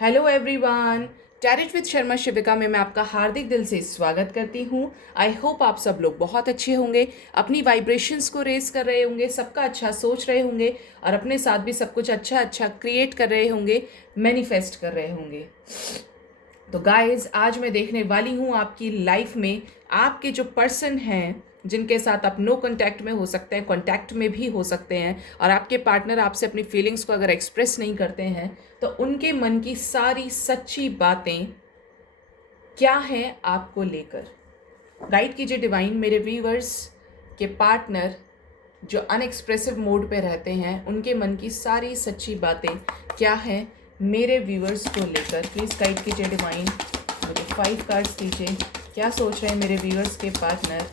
Hello everyone, टैरिट with Sharma शिविका में मैं आपका हार्दिक दिल से स्वागत करती हूँ। आई होप आप सब लोग बहुत अच्छे होंगे, अपनी वाइब्रेशंस को रेस कर रहे होंगे, सबका अच्छा सोच रहे होंगे और अपने साथ भी सब कुछ अच्छा अच्छा क्रिएट कर रहे होंगे, मैनिफेस्ट कर रहे होंगे। तो गाइज, आज मैं देखने वाली हूँ आपकी लाइफ में आपके जो पर्सन हैं जिनके साथ आप नो कांटेक्ट में हो सकते हैं, कांटेक्ट में भी हो सकते हैं, और आपके पार्टनर आपसे अपनी फीलिंग्स को अगर एक्सप्रेस नहीं करते हैं तो उनके मन की सारी सच्ची बातें क्या हैं आपको लेकर। गाइड कीजिए डिवाइन, मेरे व्यूवर्स के पार्टनर जो अनएक्सप्रेसिव मोड पे रहते हैं उनके मन की सारी सच्ची बातें क्या हैं मेरे व्यूवर्स को लेकर। प्लीज़ गाइड कीजिए डिवाइन, मुझे 5 कार्ड्स दीजिए। क्या सोच रहे हैं मेरे व्यूवर्स के पार्टनर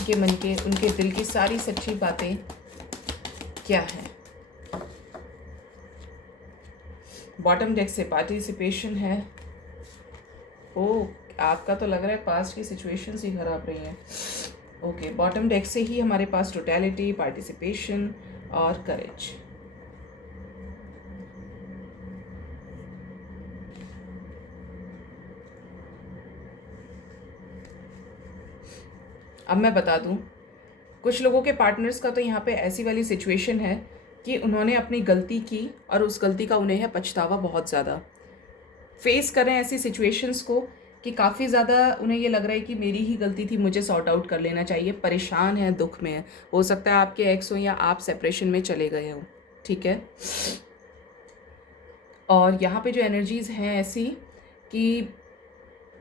के मन के, उनके दिल की सारी सच्ची बातें क्या हैं। बॉटम डेक से पार्टिसिपेशन है। ओ, आपका तो लग रहा है पास्ट की सिचुएशंस ही खराब रही हैं। ओके, बॉटम डेक से ही हमारे पास टोटलिटी, पार्टिसिपेशन और करेज। अब मैं बता दूं, कुछ लोगों के पार्टनर्स का तो यहाँ पे ऐसी वाली सिचुएशन है कि उन्होंने अपनी गलती की और उस गलती का उन्हें है पछतावा बहुत ज़्यादा। फेस कर रहे हैं ऐसी सिचुएशंस को कि काफ़ी ज़्यादा उन्हें ये लग रहा है कि मेरी ही गलती थी, मुझे सॉर्ट आउट कर लेना चाहिए। परेशान है, दुख में है। हो सकता है आपके एक्स हो या आप सेपरेशन में चले गए हो, ठीक है। और यहाँ पे जो एनर्जीज़ हैं ऐसी कि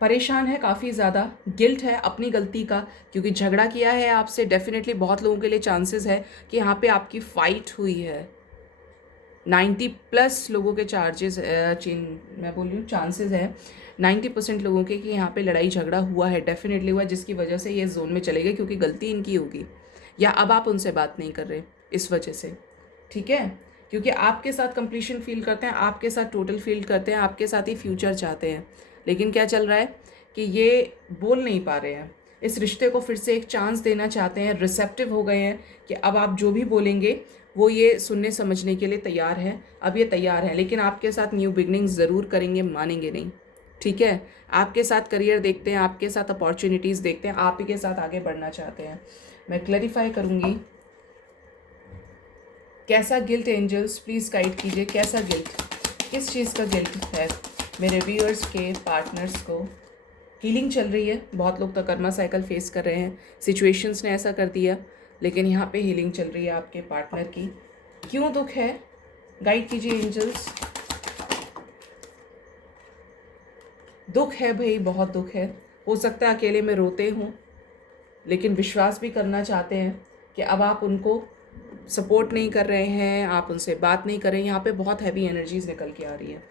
परेशान है, काफ़ी ज़्यादा गिल्ट है अपनी गलती का, क्योंकि झगड़ा किया है आपसे। डेफिनेटली बहुत लोगों के लिए चांसेस है कि यहाँ पे आपकी फ़ाइट हुई है। 90+ लोगों के मैं बोल रही हूँ चांसेस है 90% लोगों के कि यहाँ पे लड़ाई झगड़ा हुआ है, डेफिनेटली हुआ, जिसकी वजह से ये जोन में चले गए, क्योंकि गलती इनकी होगी या अब आप उनसे बात नहीं कर रहे इस वजह से, ठीक है। क्योंकि आपके साथ कंप्लीशन फील करते हैं, आपके साथ टोटल फील करते हैं, आपके साथ ही फ्यूचर चाहते हैं, लेकिन क्या चल रहा है कि ये बोल नहीं पा रहे हैं। इस रिश्ते को फिर से एक चांस देना चाहते हैं, रिसेप्टिव हो गए हैं कि अब आप जो भी बोलेंगे वो ये सुनने समझने के लिए तैयार हैं। अब ये तैयार हैं, लेकिन आपके साथ न्यू बिगनिंग्स ज़रूर करेंगे, मानेंगे नहीं, ठीक है। आपके साथ करियर देखते हैं, आपके साथ अपॉर्चुनिटीज़ देखते हैं, आप ही के साथ आगे बढ़ना चाहते हैं। मैं क्लैरिफाई करूँगी कैसा गिल्ट। एंजल्स प्लीज़ गाइड कीजिए, कैसा गिल्ट, किस चीज़ का गिल्ट है मेरे व्यूअर्स के पार्टनर्स को। हीलिंग चल रही है, बहुत लोग तो कर्मा साइकिल फेस कर रहे हैं, सिचुएशंस ने ऐसा कर दिया, लेकिन यहाँ पे हीलिंग चल रही है आपके पार्टनर की। क्यों दुख है, गाइड कीजिए एंजल्स। दुख है भाई, बहुत दुख है। हो सकता है अकेले में रोते हों, लेकिन विश्वास भी करना चाहते हैं कि अब आप उनको सपोर्ट नहीं कर रहे हैं, आप उनसे बात नहीं कर रहे हैं। यहाँ पे बहुत हैवी एनर्जीज निकल के आ रही है।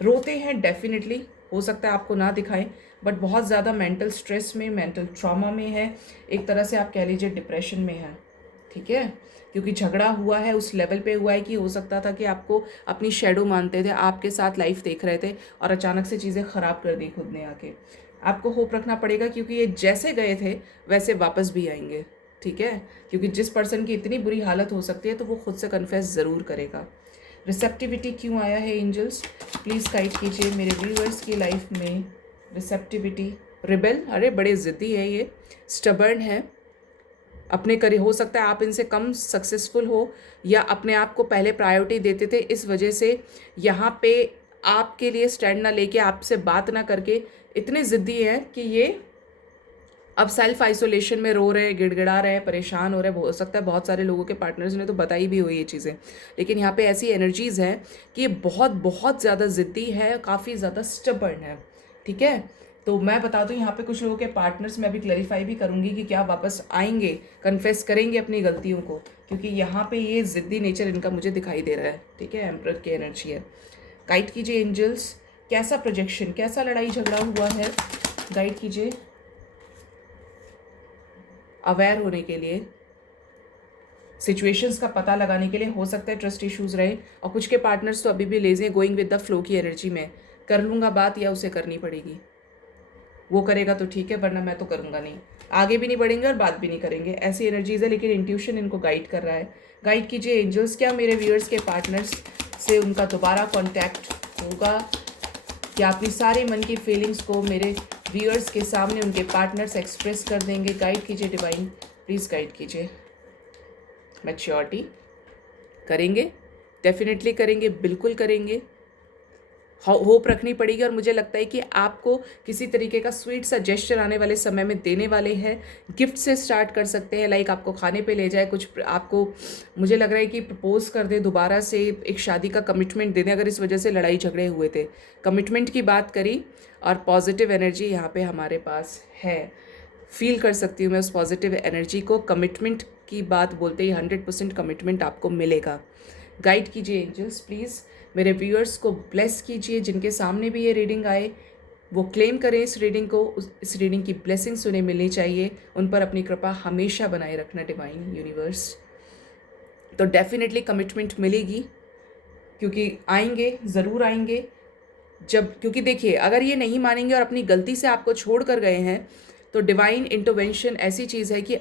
रोते हैं डेफिनेटली, हो सकता है आपको ना दिखाएं, बट बहुत ज़्यादा मेंटल स्ट्रेस में, मेंटल ट्रॉमा में है, एक तरह से आप कह लीजिए डिप्रेशन में है, ठीक है। क्योंकि झगड़ा हुआ है, उस लेवल पे हुआ है कि हो सकता था कि आपको अपनी शेडो मानते थे, आपके साथ लाइफ देख रहे थे और अचानक से चीज़ें ख़राब कर दी खुद ने आके। आपको होप रखना पड़ेगा, क्योंकि ये जैसे गए थे वैसे वापस भी आएंगे, ठीक है। क्योंकि जिस पर्सन की इतनी बुरी हालत हो सकती है तो वो खुद से कन्फेस ज़रूर करेगा। रिसेप्टिविटी क्यों आया है एंजल्स, प्लीज़ गाइड कीजिए मेरे व्यूअर्स की लाइफ में। रिसेप्टिविटी, रिबेल, अरे बड़े ज़िद्दी है ये, स्टबर्न है, अपने करियर, हो सकता है आप इनसे कम सक्सेसफुल हो या अपने आप को पहले प्रायोरिटी देते थे, इस वजह से यहाँ पे आपके लिए स्टैंड ना लेके, आपसे बात ना करके इतने ज़िद्दी हैं कि ये अब सेल्फ आइसोलेशन में रो रहे हैं, गिड़गिड़ा रहे हैं, परेशान हो रहे हैं। हो सकता है बहुत सारे लोगों के पार्टनर्स ने तो बताई भी हुई ये चीज़ें, लेकिन यहाँ पे ऐसी एनर्जीज़ हैं कि ये बहुत बहुत ज़्यादा ज़िद्दी है, काफ़ी ज़्यादा स्टबर्न है, ठीक है। तो मैं बता दूँ, यहाँ पे कुछ लोगों के पार्टनर्स मैं अभी क्लैरिफाई भी करूँगी कि क्या वापस आएंगे, कन्फेस करेंगे अपनी गलतियों को, क्योंकि यहाँ पे ये ज़िद्दी नेचर इनका मुझे दिखाई दे रहा है, ठीक है। एम्परर की एनर्जी है। गाइड कीजिए एंजल्स, कैसा प्रोजेक्शन, कैसा लड़ाई झगड़ा हुआ है, गाइड कीजिए अवेयर होने के लिए, सिचुएशंस का पता लगाने के लिए। हो सकता है ट्रस्ट इश्यूज रहे, और कुछ के पार्टनर्स तो अभी भी लेजी हैं, गोइंग विद द फ्लो की एनर्जी में, कर लूँगा बात या उसे करनी पड़ेगी, वो करेगा तो ठीक है, वरना मैं तो करूँगा नहीं, आगे भी नहीं बढ़ेंगे और बात भी नहीं करेंगे, ऐसी एनर्जीज है। लेकिन इंट्यूशन इनको गाइड कर रहा है। गाइड कीजिए एंजल्स, क्या मेरे व्यूअर्स के पार्टनर्स से उनका दोबारा कॉन्टैक्ट होगा, कि अपनी सारे मन की फीलिंग्स को मेरे व्यूअर्स के सामने उनके पार्टनर्स एक्सप्रेस कर देंगे। गाइड कीजिए डिवाइन, प्लीज़ गाइड कीजिए। मैच्योरिटी करेंगे, डेफिनेटली करेंगे, बिल्कुल करेंगे। होप रखनी पड़ेगी और मुझे लगता है कि आपको किसी तरीके का स्वीट सा जेस्चर आने वाले समय में देने वाले हैं। गिफ्ट से स्टार्ट कर सकते हैं, लाइक आपको खाने पे ले जाए, कुछ आपको मुझे लग रहा है कि प्रपोज कर दे, दोबारा से एक शादी का कमिटमेंट दे दें अगर इस वजह से लड़ाई झगड़े हुए थे। कमिटमेंट की बात करी और पॉजिटिव एनर्जी यहाँ पे हमारे पास है। फील कर सकती हूँ मैं उस पॉजिटिव एनर्जी को। कमिटमेंट की बात बोलते ही 100% कमिटमेंट आपको मिलेगा। गाइड कीजिए एंजल्स, प्लीज़ मेरे व्यूअर्स को ब्लेस कीजिए। जिनके सामने भी ये रीडिंग आए वो क्लेम करें इस रीडिंग को, इस रीडिंग की ब्लेसिंग्स उन्हें मिलनी चाहिए। उन पर अपनी कृपा हमेशा बनाए रखना डिवाइन यूनिवर्स। तो डेफिनेटली कमिटमेंट मिलेगी, क्योंकि आएंगे, ज़रूर आएंगे। क्योंकि देखिए, अगर ये नहीं मानेंगे और अपनी गलती से आपको छोड़ कर गए हैं तो डिवाइन इंटरवेंशन ऐसी चीज़ है कि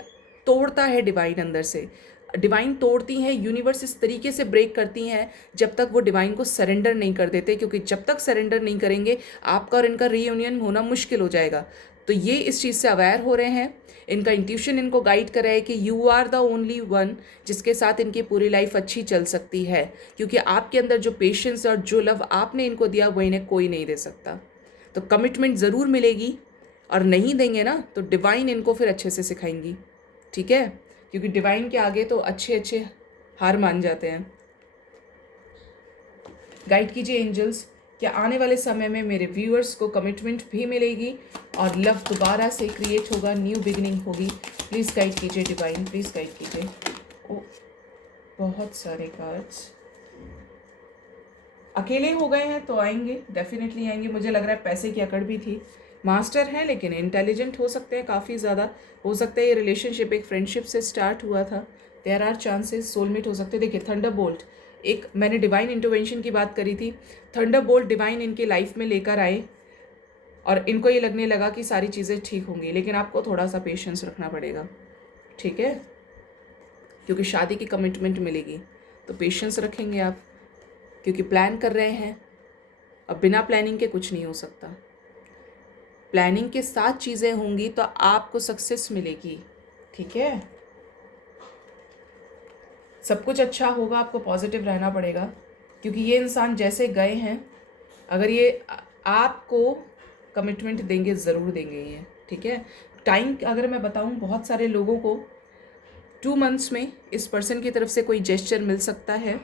तोड़ता है डिवाइन अंदर से। डिवाइन तोड़ती हैं, यूनिवर्स इस तरीके से ब्रेक करती हैं जब तक वो डिवाइन को सरेंडर नहीं कर देते, क्योंकि जब तक सरेंडर नहीं करेंगे आपका और इनका रीयूनियन होना मुश्किल हो जाएगा। तो ये इस चीज़ से अवेयर हो रहे हैं। इनका इंट्यूशन इनको गाइड कर रहा है कि you are the only one जिसके साथ इनकी पूरी लाइफ अच्छी चल सकती है, क्योंकि आपके अंदर जो पेशेंस और जो लव आपने इनको दिया वो इन्हें कोई नहीं दे सकता। तो कमिटमेंट ज़रूर मिलेगी, और नहीं देंगे ना तो डिवाइन इनको फिर अच्छे से सिखाएंगी, ठीक है, क्योंकि डिवाइन के आगे तो अच्छे अच्छे हार मान जाते हैं। गाइड कीजिए एंजल्स, क्या आने वाले समय में मेरे व्यूअर्स को कमिटमेंट भी मिलेगी और लव दोबारा से क्रिएट होगा, न्यू बिगिनिंग होगी। प्लीज़ गाइड कीजिए डिवाइन, प्लीज़ गाइड कीजिए। ओ, बहुत सारे कार्ड्स। अकेले हो गए हैं तो आएंगे, डेफिनेटली आएंगे। मुझे लग रहा है पैसे की अकड़ भी थी। मास्टर हैं लेकिन इंटेलिजेंट हो सकते हैं काफ़ी ज़्यादा। हो सकता है ये रिलेशनशिप एक फ्रेंडशिप से स्टार्ट हुआ था। देयर आर चांसेस सोलमेट हो सकते हैं। देखिए थंडरबोल्ट, एक मैंने डिवाइन इंटरवेंशन की बात करी थी। थंडरबोल्ट डिवाइन इनकी लाइफ में लेकर आए और इनको ये लगने लगा कि सारी चीज़ें ठीक होंगी, लेकिन आपको थोड़ा सा पेशेंस रखना पड़ेगा, ठीक है, क्योंकि शादी की कमिटमेंट मिलेगी। तो पेशेंस रखेंगे आप, क्योंकि प्लान कर रहे हैं। अब बिना प्लानिंग के कुछ नहीं हो सकता। प्लानिंग के साथ चीज़ें होंगी तो आपको सक्सेस मिलेगी, ठीक है। सब कुछ अच्छा होगा, आपको पॉजिटिव रहना पड़ेगा, क्योंकि ये इंसान जैसे गए हैं, अगर ये आपको कमिटमेंट देंगे, ज़रूर देंगे ये, ठीक है। टाइम अगर मैं बताऊं, बहुत सारे लोगों को 2 मंथ्स में इस पर्सन की तरफ से कोई जेस्चर मिल सकता है।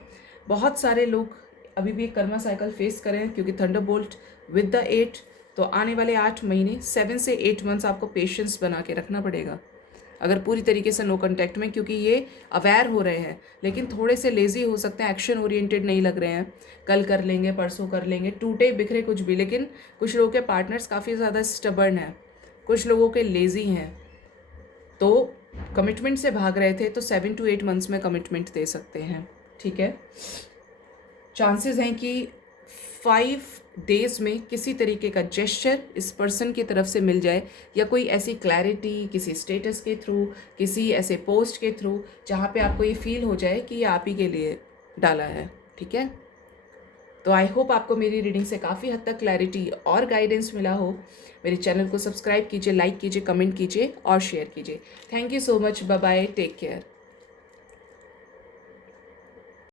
बहुत सारे लोग अभी भी एक कर्मा साइकिल फेस करें, क्योंकि थंडरबोल्ट विद द 8, तो आने वाले 8 महीने 7 से 8 मंथ्स आपको पेशेंस बना के रखना पड़ेगा, अगर पूरी तरीके से नो कांटेक्ट में, क्योंकि ये अवेयर हो रहे हैं लेकिन थोड़े से लेज़ी हो सकते हैं, एक्शन ओरिएंटेड नहीं लग रहे हैं। कल कर लेंगे, परसों कर लेंगे, टूटे बिखरे कुछ भी। लेकिन कुछ लोगों के पार्टनर्स काफ़ी ज़्यादा स्टबर्न हैं, कुछ लोगों के लेज़ी हैं, तो कमिटमेंट से भाग रहे थे, तो 7 to 8 मंथ्स में कमिटमेंट दे सकते हैं, ठीक है। चांसेस हैं कि 5 डेज में किसी तरीके का जेस्चर इस पर्सन की तरफ से मिल जाए, या कोई ऐसी क्लैरिटी किसी स्टेटस के थ्रू, किसी ऐसे पोस्ट के थ्रू जहाँ पे आपको ये फील हो जाए कि ये आप ही के लिए डाला है, ठीक है। तो आई होप आपको मेरी रीडिंग से काफ़ी हद तक क्लैरिटी और गाइडेंस मिला हो। मेरे चैनल को सब्सक्राइब कीजिए, लाइक कीजिए, कमेंट कीजिए और शेयर कीजिए। Thank you so much, bye bye, take care.